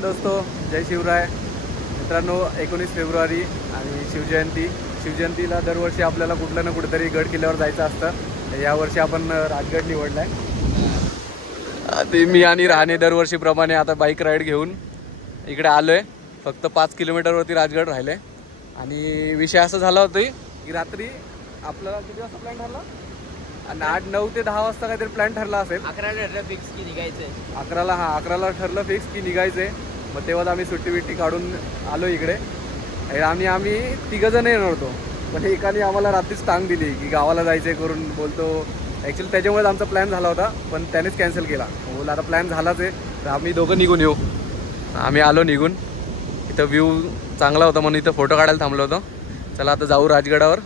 राम दोस्तो, जय शिवराय. मित्रांनो, 19 फेब्रुवारी आणि शिवजयंतीला दरवर्षी आपल्याला कुठलं ना कुठेतरी गड किल्ल्यावर जायचं असतं. यावर्षी आपण राजगड निवडलाय. ते मी आणि राहणे दरवर्षीप्रमाणे आता बाईक राईड घेऊन इकडे आलोय. फक्त 5 किलोमीटरवरती राजगड राहिले. आणि विषय असा झाला होता की रात्री आपल्याला किती वाजता प्लॅन ठरला? आणि 8-9 ते 10 वाजता काहीतरी प्लॅन ठरला असेल. 11ला ठरलं फिक्स की निघायचंय. 11ला ठरलं फिक्स की निघायचंय. मग तेव्हा आम्ही सुट्टी बिट्टी काढून आलो इकडे. आम्ही तिघंजण येणार होतो, पण एकाने आम्हाला रात्रीच टांग दिली की गावाला जायचं करून बोलतो. ॲक्च्युली त्याच्यामुळेच आमचा प्लॅन झाला होता, पण त्यानेच कॅन्सल केला. बोला आता प्लॅन झालाच आहे तर आम्ही दोघं निघून येऊ. आम्ही आलो निघून. इथं व्ह्यू चांगला होता म्हणून इथं फोटो काढायला थांबलो होतो. चला आता जाऊ राजगडावर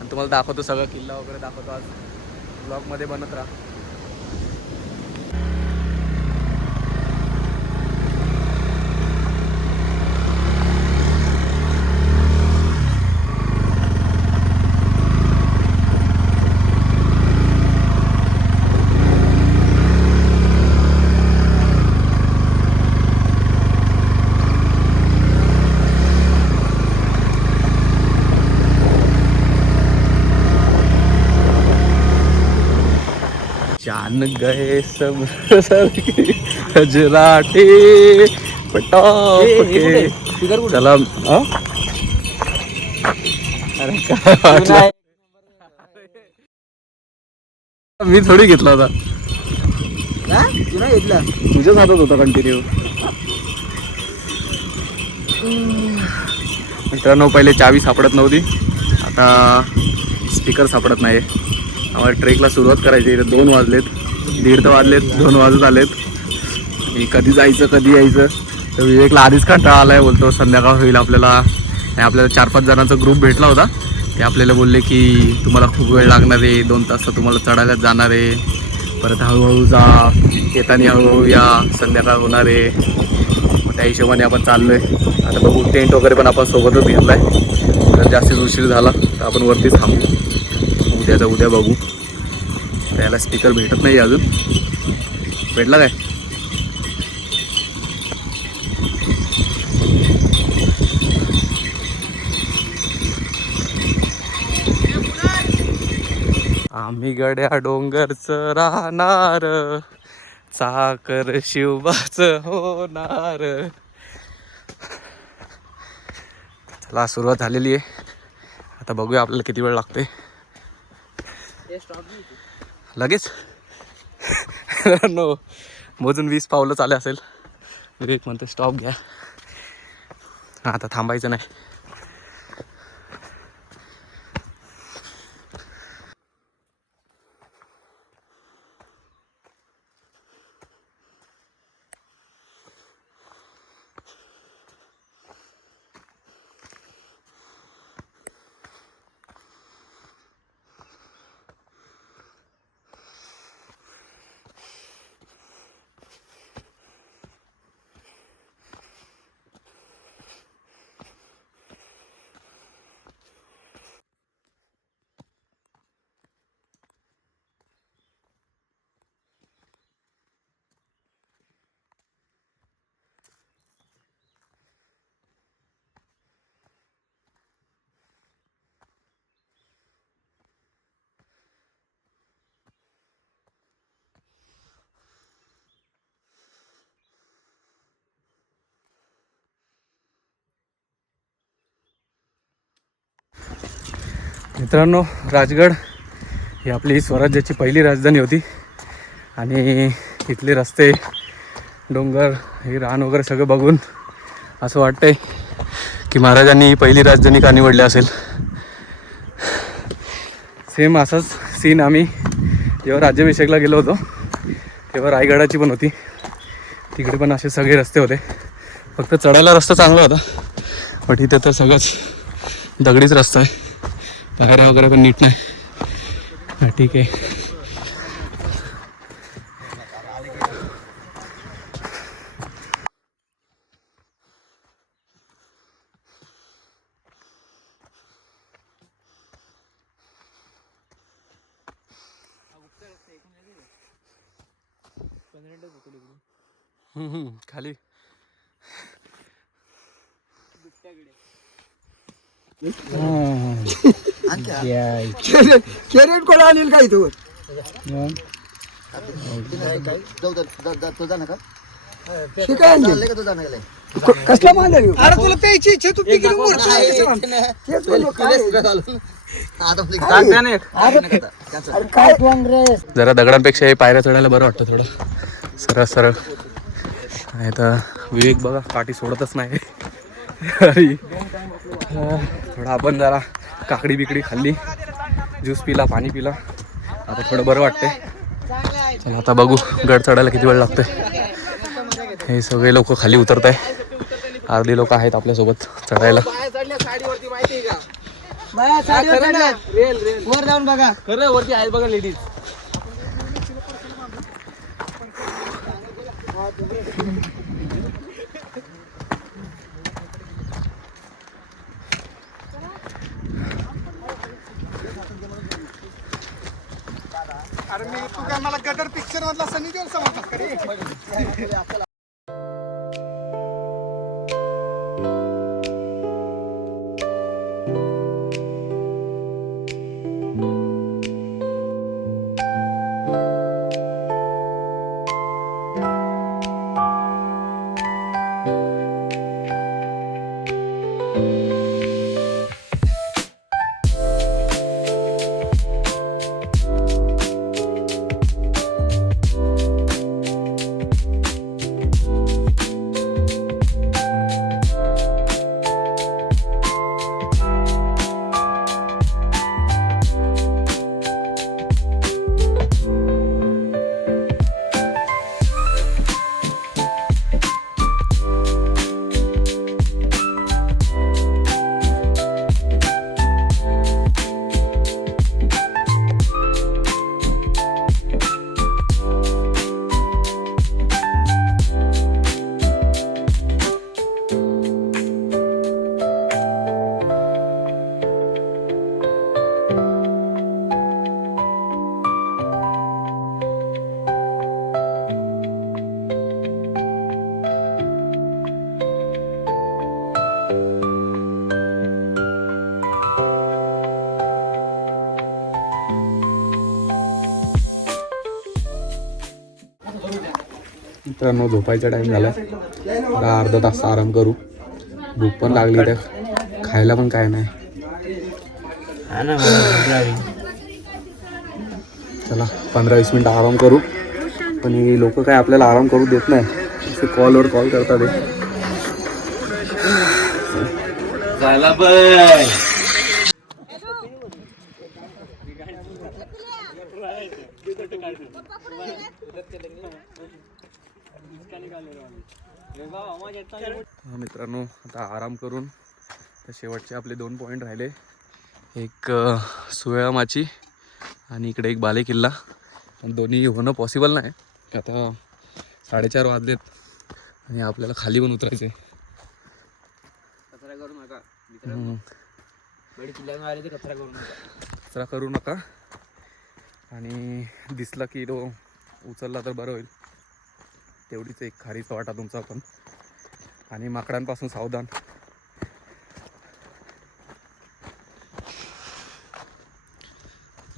आणि तुम्हाला दाखवतो सगळं किल्ला वगैरे दाखवतो. आज ब्लॉगमध्ये बनत राहा. जान गए सब हजराटे पटापटे. चला मी थोडी घेतला होता. घेतला तुझ्याच हातात होता कंटिन्यू. मित्रांनो, पहिले चावी सापडत नव्हती, आता स्पीकर सापडत नाही. आम्हाला ट्रेकला सुरुवात करायची. 2 वाजलेत, 1:30 तर वाजलेत, 2 वाजत आलेत. आणि कधी जायचं कधी यायचं तर विवेकला आधीच कंटाळा आलाय. बोलतो संध्याकाळ होईल आपल्याला. आणि आपल्याला 4-5 जणांचा ग्रुप भेटला होता. ते आपल्याला बोलले की तुम्हाला खूप वेळ लागणार आहे, 2 तास तर तुम्हाला चढायलाच जाणार आहे. परत हळूहळू जा, येताना हळूहळू या, संध्याकाळ होणार आहे. मग त्या हिशोबाने आपण चाललो आहे. आता बघू, टेंट वगैरे पण आपण सोबतच घेतला आहे. जर जास्तीच उशीर झाला तर आपण वरतीच थांबू. उद्या बघू. त्याला स्पीकर भेटत नाही अजून. भेटला काय? आम्ही गड्या डोंगरचं राहणार, चाकर शिवबाच होणार. चला, सुरुवात झालेली आहे. आता बघूया आपल्याला किती वेळ लागते. लगेच नो, मोजून 20 पावलं चाले असेल. विवेक म्हणतो स्टॉप घ्या. आता थांबायचं नाही. मित्रांनो, राजगड ही आपली स्वराज्याची पहिली राजधानी होती. आणि इथले रस्ते, डोंगर, हे रान वगैरे सगळं बघून असं वाटतंय की महाराजांनी ही पहिली राजधानी का निवडली असेल. सेम असाच सीन आम्ही जेव्हा राज्याभिषेकला गेलो होतो तेव्हा रायगडाची पण होती. तिकडे पण असे सगळे रस्ते होते. फक्त चढायला रस्ता चांगला होता, बट इथे तर सगळंच दगडीच रस्ता आहे. पायऱ्या वगैरे पण नीट नाही. हां, ठीक आहे. खाली कॅरेट कोण आणील काय तू कसला बांधेल अरे तुला प्यायची इच्छा तू तिकडे काय जरा दगडांपेक्षा हे पायऱ्या चढायला बरं वाटतं थोडं सरळ सरळ. नाही तर विवेक बघा काठी सोडतच नाही. थोडं आपण जरा काकडी बिकडी खाल्ली, ज्यूस पिला, पाणी पिला, आता थोडं बरं वाटतंय. चला आता बघू गड चढायला किती वेळ लागतोय. हे सगळे लोक खाली उतरत आहे, अर्धी लोक आहेत आपल्यासोबत चढायला. वर जाऊन बघा खरं वरती आहेत बघा लेडीज. अरे मी तू काय मला गदर पिक्चर मधला सनी देओल समजतात का रे? मित्रांनो झोपायचा टाइम झाला, आता अर्धा तास आराम करू. भूक पण लागली, तर खायला पण काय नाही. चला 15-20 मिनिटं आराम करू. पण हे लोक काय आपल्याला आराम करू देत नाही, असे कॉलवर कॉल करतात. मित्रांनो आता आराम करून तर शेवटचे आपले 2 पॉईंट राहिले. एक सुयामाची आणि इकडे एक बाले किल्ला. पण दोन्ही होणं पॉसिबल नाही, आता 4:30 वाजलेत आणि आपल्याला खाली पण उतरायचं आहे. कचरा करू नका मित्रांनो. बडी किल्ल्यावर आले ते कचरा करू नका. कचरा करू नका आणि दिसला की तो उचलला तर बरं होईल. तेवढीच एक खारीचा वाटा तुमचा पण. आणि माकडांपासून सावधान.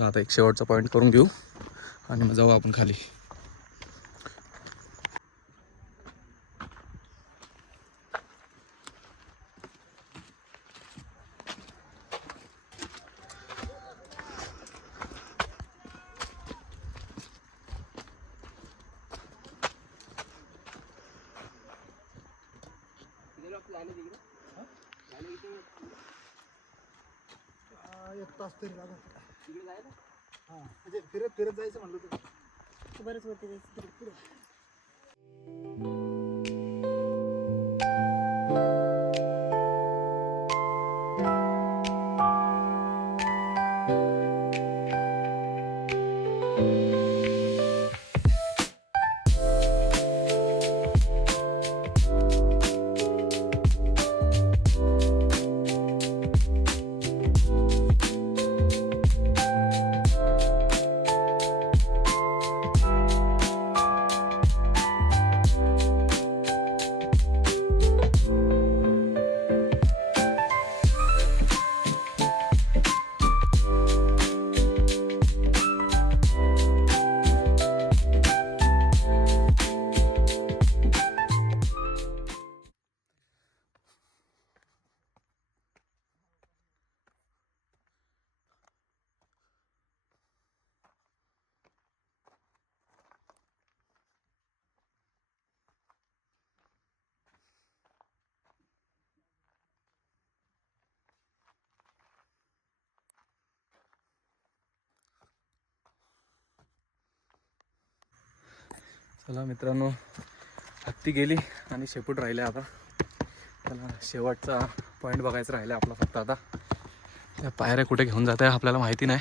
आता एक शेवटचा पॉईंट करून घेऊ आणि मग जाऊ आपण खाली. एक तास तरी लागत तिकडे जायला. हा म्हणजे फिरत फिरत जायचं म्हणलं तर बरंच वरती जायचं तरी पुढे. चला मित्रांनो, हत्ती गेली आणि शेपूट राहिले. आता त्याला शेवटचा पॉईंट बघायचा राहिला आपला फक्त. आता त्या पायऱ्या कुठे घेऊन जात आहे आपल्याला माहिती नाही.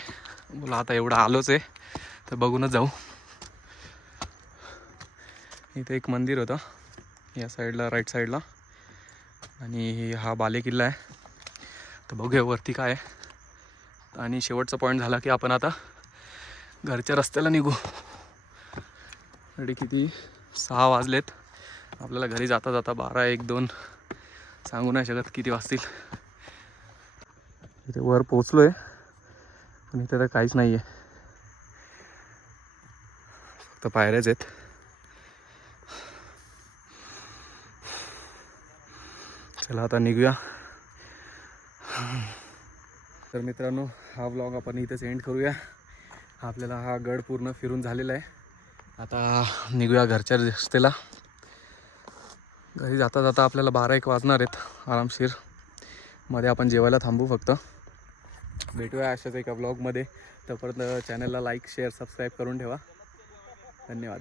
बोला आता एवढं आलोच आहे तर बघूनच जाऊ. इथे एक मंदिर होतं या साईडला, राईट साईडला, आणि हा बालेकिल्ला आहे. तर बघूया वरती काय आहे. आणि शेवटचा पॉईंट झाला की आपण आता घरच्या रस्त्याला निघू. किती 6 वाजलेत. आपल्याला घरी जाता जाता 12, 1, 2 सांगू नाही शकत किती वाजतील. इथे वर पोचलो आहे पण इथे तर काहीच नाही आहे, फक्त पायऱ्याच आहेत. चला आता निघूया. तर मित्रांनो, हा व्लॉग आपण इथेच एंड करूया. आपल्याला हा गड पूर्ण फिरून झालेला आहे. आता निघूया घरच्या रस्त्याला. घरी जाता जाता आपल्याला 12-1 वाजणार आहेत आरामशीर. मध्ये आपण जेवायला थांबू फक्त. भेटूया अशाच एका व्लॉगमध्ये. तोपर्यंत चॅनलला लाईक, शेअर, सबस्क्राईब करून ठेवा. धन्यवाद.